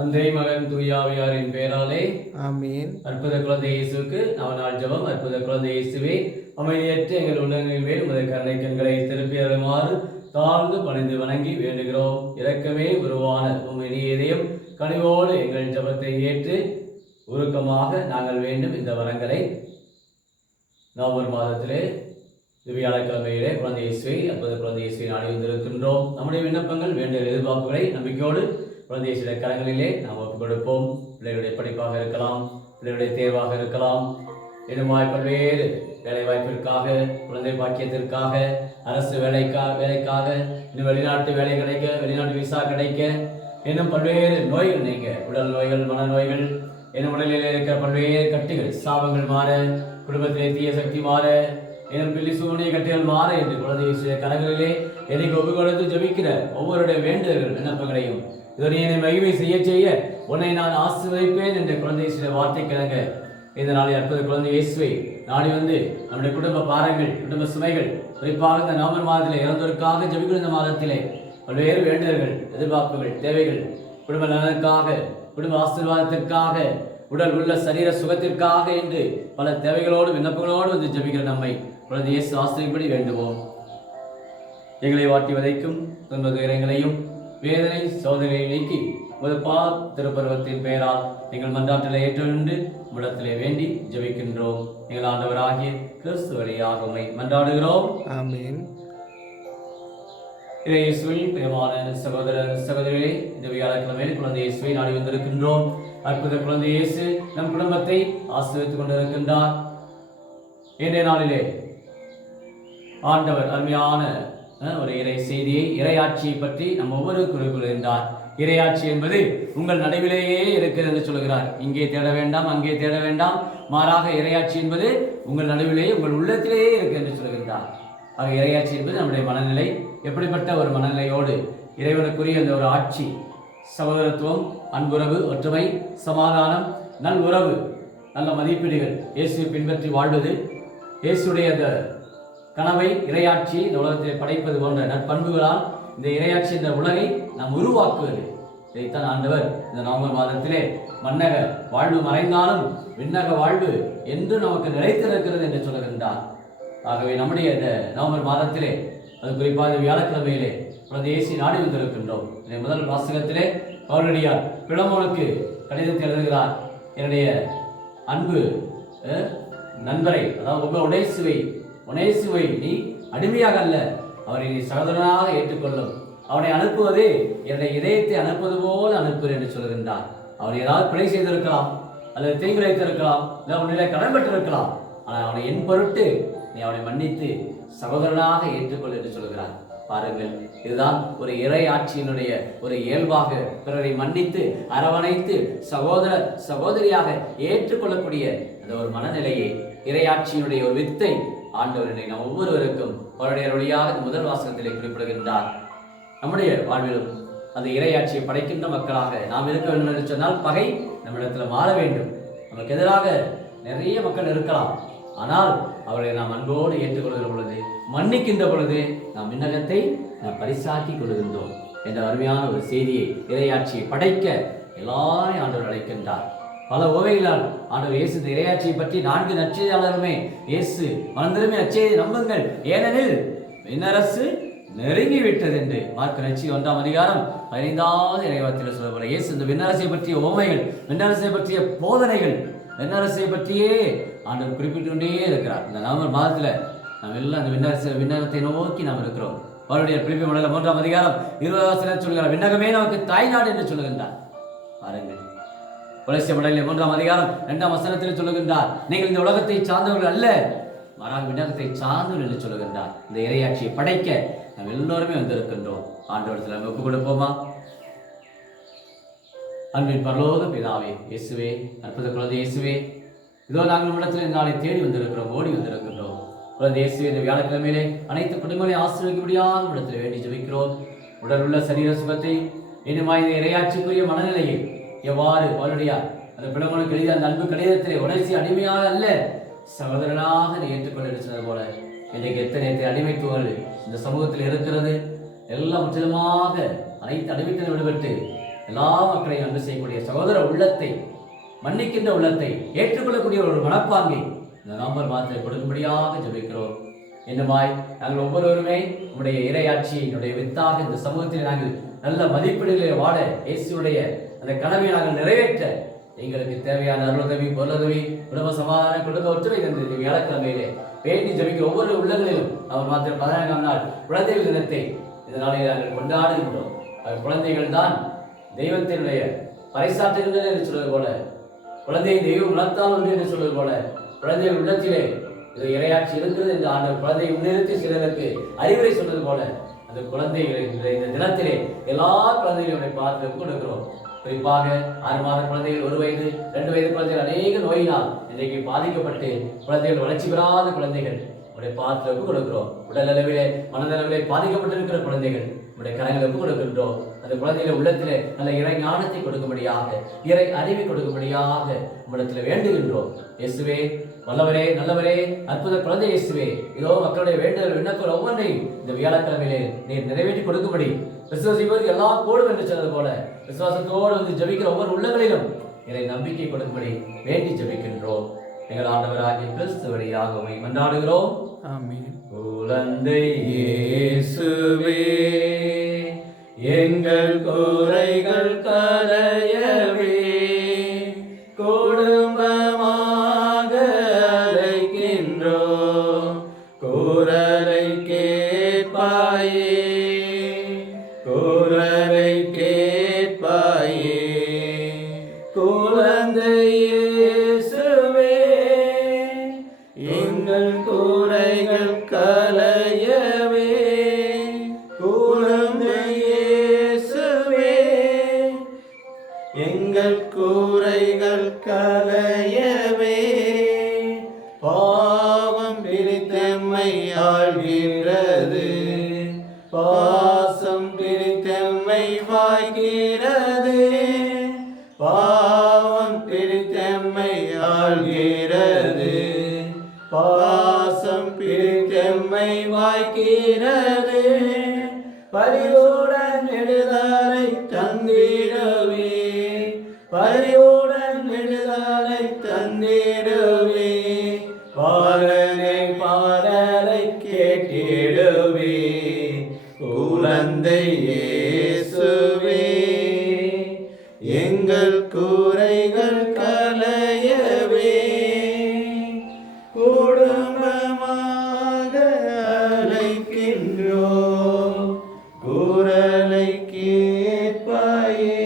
தந்தை மகன் தூயாவியாரின் பெயராலே ஆமீன். அற்புத குழந்தை இயேசுக்கு நாள் ஜெபம். அற்புத குழந்தை இயேசுவே, அமைதியற்ற எங்கள் உள்ளங்களின் மேல் உமது கருணை கண்களை திருப்பி அருளுமாறு தாழ்ந்து பணிந்து வணங்கி வேண்டுகிறோம். இரக்கமே உருவான உம் இனிய இதயம் கனிவோடு எங்கள் ஜெபத்தை ஏற்று உருக்கமாக நாங்கள் வேண்டும் இந்த வரங்களை நவம்பர் மாதத்திலே வியாழக்கிழமையிலே குழந்தை இயேசுவை அற்புத குழந்தை இயேசுவை நாடி வந்திருக்கின்றோம். நம்முடைய விண்ணப்பங்கள் வேண்டிய எதிர்பார்ப்புகளை நம்பிக்கையோடு குழந்தை இயேசுடைய கரங்களிலே நாம் ஒப்புக் கொடுப்போம். பிள்ளைகளுடைய படிப்பாக இருக்கலாம், பிள்ளைகளுடைய தேர்வாக இருக்கலாம், இன்னுமாய் பல்வேறு வேலை வாய்ப்பிற்காக, குழந்தை பாக்கியத்திற்காக, அரசு வேலைக்காக, இன்னும் வெளிநாட்டு வேலை கிடைக்க, வெளிநாட்டு விசா கிடைக்க, இன்னும் பல்வேறு நோய்கள் நீங்க, உடல் நோய்கள், மனநோய்கள், இன்னும் உடலில் இருக்கிற பல்வேறு கட்டிகள், சாபங்கள் மாற, குடும்பத்திலே தீய சக்தி மாற, இன்னும் பில்லி சூனிய கட்டிகள் மாற என்று குழந்தை இயேசுடைய கரங்களிலே எனக்கு ஒப்புக் கொடுத்து ஜெபிக்கிற ஒவ்வொருடைய வேண்டுதல்கள் விண்ணப்பங்களையும் இதனை என்னை மகிமை செய்ய உன்னை நான் ஆசீர்வதிப்பேன் என்ற குழந்தை இயேசுடைய வார்த்தை கிழங்க இந்த நாளை அற்புத குழந்தை இயேசுவை நாடி வந்து நம்முடைய குடும்ப பாரங்கள், குடும்ப சுமைகள், குறிப்பாக இந்த நவம்பர் மாதத்திலே இறந்தோருக்காக ஜெபிக்கிற இந்த மாதத்திலே பல்வேறு வேண்டுதல்கள், எதிர்பார்ப்புகள், தேவைகள், குடும்ப நலனுக்காக, குடும்ப ஆசீர்வாதத்திற்காக, உடல் உள்ள சரீர சுகத்திற்காக என்று பல தேவைகளோடு விண்ணப்பங்களோடு வந்து ஜெபிக்கிற நம்மை குழந்தை இயேசு ஆசிரியப்படி வேண்டுவோம். எங்களை வாட்டி வதைக்கும் துன்ப துயரங்களையும் வேதனை சோதனையை நீக்கி ஒரு திருப்பருவத்தின் பெயரால் எங்கள் மன்றாட்டிலே ஏற்றுண்டு முடத்திலே வேண்டி ஜெபிக்கின்றோம். எங்கள் ஆண்டவராகிய கிறிஸ்து வழியாக உம்மை மன்றாடுகிறோம். ஆமீன். இயேசுவில் பிரியமான சகோதர சகோதரிகளே, இந்த வியாழக்கிழமையில் குழந்தை இயேசுவை நாடி வந்திருக்கின்றோம். அற்புத குழந்தை இயேசு நம் குடும்பத்தை ஆசீர்வதித்துக் கொண்டிருக்கின்றார். இன்றைய நாளிலே ஆண்டவர் அருமையான ஒரு இறை செய்தியை, இறையாட்சியை பற்றி நம்ம ஒவ்வொரு குறிப்பிடுகின்றார். இறையாட்சி என்பது உங்கள் நடுவிலேயே இருக்கிறது என்று சொல்கிறார். இங்கே தேட வேண்டாம், அங்கே தேட வேண்டாம், மாறாக இறையாட்சி என்பது உங்கள் நடுவிலேயே, உங்கள் உள்ளத்திலேயே இருக்கு என்று சொல்கின்றார். ஆக இறையாட்சி என்பது நம்முடைய மனநிலை. எப்படிப்பட்ட ஒரு மனநிலையோடு இறைவனுக்குரிய அந்த ஒரு ஆட்சி, சகோதரத்துவம், அன்புறவு, ஒற்றுமை, சமாதானம், நல் உறவு, நல்ல மதிப்பீடுகள், இயேசுவை பின்பற்றி வாழ்வது, இயேசுடைய அந்த கனவை, இறையாட்சியை இந்த உலகத்தை படைப்பது போன்ற நற்பண்புகளால் இந்த இறையாட்சி என்ற உலகை நாம் உருவாக்குவது. இதைத்தான் ஆண்டவர் இந்த நவம்பர் மாதத்திலே மன்னக வாழ்வு மறைந்தாலும் விண்ணக வாழ்வு என்று நமக்கு நிலைத்திருக்கிறது என்று சொல்லுகின்றார். ஆகவே நம்முடைய இந்த நவம்பர் மாதத்திலே, அது குறிப்பாக வியாழக்கிழமையிலே குழந்தை இயேசு நாடி வந்திருக்கின்றோம். முதல் வாசகத்திலே பவுலடியார் பிலமோனுக்கு கடிதத்தை எழுதுகிறார். என்னுடைய அன்பு நண்பரை, அதாவது உனேசுவை நீ அடிமையாக அல்ல, அவரை நீ சகோதரனாக ஏற்றுக்கொள்ளும். அவனை அனுப்புவது என்னுடைய இதயத்தை அனுப்புவது போல அனுப்புவது என்று சொல்கின்றார். அவன் ஏதாவது பிழை செய்திருக்கலாம், அல்லது தீங்கு வைத்திருக்கலாம், இல்லை அவனிலே கடன் பெற்றிருக்கலாம். ஆனால் அவனை என் பொருட்டு நீ அவனை மன்னித்து சகோதரனாக ஏற்றுக்கொள் என்று சொல்கிறார். பாருங்கள், இதுதான் ஒரு இறை ஆட்சியினுடைய ஒரு இயல்பாக, பிறரை மன்னித்து அரவணைத்து சகோதர சகோதரியாக ஏற்றுக்கொள்ளக்கூடிய அந்த ஒரு மனநிலையை, இறையாட்சியினுடைய ஒரு வித்தை ஆண்டவரை நாம் ஒவ்வொருவருக்கும் அவருடைய வழியாக முதல் வாசகத்திலே குறிப்பிடுகின்றார். நம்முடைய வாழ்விலும் அந்த இறையாட்சியை படைக்கின்ற மக்களாக நாம் இருக்க வேண்டும் என்று சொன்னால் பகை நம்மிடத்தில் மாற வேண்டும். நமக்கு எதிராக நிறைய மக்கள் இருக்கலாம், ஆனால் அவர்களை நாம் அன்போடு ஏற்றுக்கொள்கிற பொழுது, மன்னிக்கின்ற பொழுது நாம் விண்ணகத்தை நாம் பரிசாக்கி கொள்கின்றோம் என்ற அருமையான ஒரு செய்தியை, இறையாட்சியை படைக்க எல்லாரையும் ஆண்டவர் அழைக்கின்றார். பல ஓவைகளால் ஆண்டவர் இயேசு இந்த இறையாட்சியை பற்றி 4 நற்செய்தியாளருமே இயேசு மறந்திருமே நற்செய்தியை நம்புங்கள், ஏனெனில் விண்ணரசு நெருங்கிவிட்டது என்று மார்க் நற்செய்தி 1ஆம் அதிகாரம் 15வது இறைவார்த்தையில் சொல்லப்பட இயேசு இந்த விண்ணரசை பற்றிய ஓமைகள், விண்ணரசை பற்றிய போதனைகள், விண்ணரசை பற்றியே ஆண்டவர் குறிப்பிட்டு கொண்டே இருக்கிறார். இந்த நவம்பர் மாதத்தில் நாம் எல்லாம் அந்த விண்ணகத்தை நோக்கி நாம் இருக்கிறோம். அவருடைய பிலிப்பி மண்டலம் 3ஆம் அதிகாரம் 20வது சொல்கிறார், விண்ணகமே நமக்கு தாய்நாடு என்று சொல்லுகின்றார். பாருங்கள், கொலோசிய மண்டலம் 3ஆம் அதிகாரம் 2ஆம் வசனத்தில் சொல்லுகின்றார், நீங்கள் இந்த உலகத்தை சார்ந்தவர்கள் அல்ல, மாறாக விண்ணகத்தை சார்ந்தவர்கள் என்று சொல்லுகின்றார். இந்த இறையாட்சியை படைக்க நாம் எல்லோருமே வந்திருக்கின்றோம். ஆண்டவரத்தில் நம்ம ஒப்புக் கொடுப்போமா? அன்பின் பரலோக பிதாவே, இயேசுவே, அற்புத குழந்தை இயேசுவே, இதோ நாங்கள் இடத்தில் நாளை தேடி வந்திருக்கிறோம், ஓடி வந்திருக்கின்றோம். குழந்தை இயேசுவே, இந்த வியாழக்கிழமையிலே அனைத்து குடும்பங்களையும் ஆசீர்வதிக்கும்படியாக இடத்தில் வேண்டி ஜெபிக்கிறோம். உடல் உள்ள சரீர சுகத்தை, இன்னுமாய் இந்த இறையாட்சிக்குரிய மனநிலையை எவ்வாறு அவருடைய அந்த பிள்ளைகளுக்கு எழுதிய அந்த அன்பு கடிதத்திலே உணர்ச்சி அடிமையாக அல்ல, சகோதரனாக நீ ஏற்றுக்கொண்டு சொன்னது போல இன்றைக்கு எத்தனை அடிமைத்துவங்கள் இந்த சமூகத்தில் இருக்கிறது. எல்லாம் முற்றிலுமாக அனைத்து அடிமைத்தனை விடுபட்டு எல்லா மக்களையும் அன்பு செய்யக்கூடிய சகோதர உள்ளத்தை, மன்னிக்கின்ற உள்ளத்தை, ஏற்றுக்கொள்ளக்கூடிய ஒரு மனப்பாங்கை இந்த நவம்பர் மாதத்தில் கொடுக்கும்படியாக ஜெபிக்கிறோம். என்னமாய் நாங்கள் ஒவ்வொருவருமே உங்களுடைய இறையாட்சியினுடைய வித்தாக இந்த சமூகத்தில் நாங்கள் நல்ல மதிப்பீடுகளை வாழ, இயேசுடைய அந்த கனவை நாங்கள் நிறைவேற்ற எங்களுக்கு தேவையான அருளுதவி, பொருளுதவி, குடும்ப சமாதான, குடும்ப ஒற்றுமை தந்து வியாழக்கிழமையிலே வேண்டி ஜபிக்கிற ஒவ்வொரு உள்ளங்களிலும் அவர் மாத்திரம் 14ஆம் நாள் குழந்தைகள் தினத்தை இதனாலே நாங்கள் கொண்டாடுகின்றோம். குழந்தைகள் தான் தெய்வத்தினுடைய பறைசாற்றுகின்றனர் என்று சொல்வது போல, குழந்தையை தெய்வம் வளர்த்தால் ஒன்று என்று சொல்வது போல, குழந்தைகள் உள்ளத்திலே இது இறையாட்சி இருக்கிறது என்று ஆண்டவர் குழந்தையை முன்னிறுத்தி சிலருக்கு அறிவுரை சொன்னது போல, அந்த குழந்தைகளை இந்த தினத்திலே எல்லா குழந்தைகளை பார்த்து கொடுக்கிறோம். குறிப்பாக 6 மாத குழந்தைகள், 1 வயது 2 வயது குழந்தைகள் அநேக நோயினால் இன்றைக்கு பாதிக்கப்பட்டு குழந்தைகள் வளர்ச்சி பெறாத குழந்தைகள் உடைய பாத்திரப்பு கொடுக்கிறோம். உடல் அளவிலே மனதளவிலே பாதிக்கப்பட்டிருக்கிற குழந்தைகள் உடைய கரங்களுக்கு கொடுக்கின்றோம். அந்த குழந்தைகளை உள்ளத்திலே நல்ல இறை ஞானத்தை கொடுக்கும்படியாக, இறை அறிவை கொடுக்கும்படியாக உங்களிடத்தில் வேண்டுகின்றோம். இயேசுவே, வல்லவரே, நல்லவரே, அற்புத குழந்தை இயேசுவே, இதோ மக்களுடைய வேண்டுதல் விண்ணப்பங்கள் ஒவ்வொன்றையும் இந்த வியாழக்கிழமையிலே நீர் நிறைவேற்றி கொடுக்கும்படி விசுவாசிப்பவருக்கு எல்லா கூடும் என்று சொன்னது போல விசுவாசத்தோடு வந்து ஜபிக்கிற ஒவ்வொரு உள்ளங்களிலும் இறை நம்பிக்கை கொடுக்கும்படி வேண்டி ஜபிக்கின்றோம். எங்கள் ஆண்டவராகிய கிறிஸ்து வழியாக உம்மை மன்றாடுகிறோம். ஆமென். குழந்தை இயேசுவே, எங்கள் குறைகள் களையவே குடும்பமாக அழைக்கின்றோம். குரலை கேட்பாயே, குரலை கேட்பாயே. குழந்தை இயேசுவே, எங்கள் குறைகள் களையவே குழந்தை இயேசுவே, எங்கள் குறைகள் களையவே. பாவம் பிரித்தம்மை ஆழ்கிறது, பாசம் பிரித்தம்மை வாய்கிறது. பாவம் பிரித்தம்மை ஆழ்கிறது, பாசம் பிரித்தம்மை வாய்க்கிறது. பரிவுடன் விடுதலை தந்திடுவே, பரிவுடன் விடுதலை தந்திடுவே. பாடலை பாடலை கேட்டிடுவே. குழந்தை இயேசுவே, எங்கள் குறைகள் களையவே குடும்பமாக அழைக்கின்றோம். குரலை கேட்பாயே,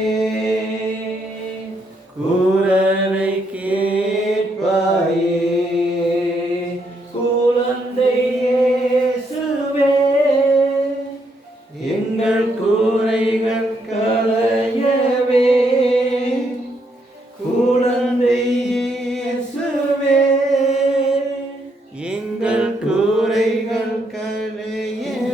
குரலை கேட்பாயே. குழந்தை இயேசுவே, எங்கள் குறைகள் களையவே. குழந்தை இயேசுவே, எங்கள் குறைகள் களையவே.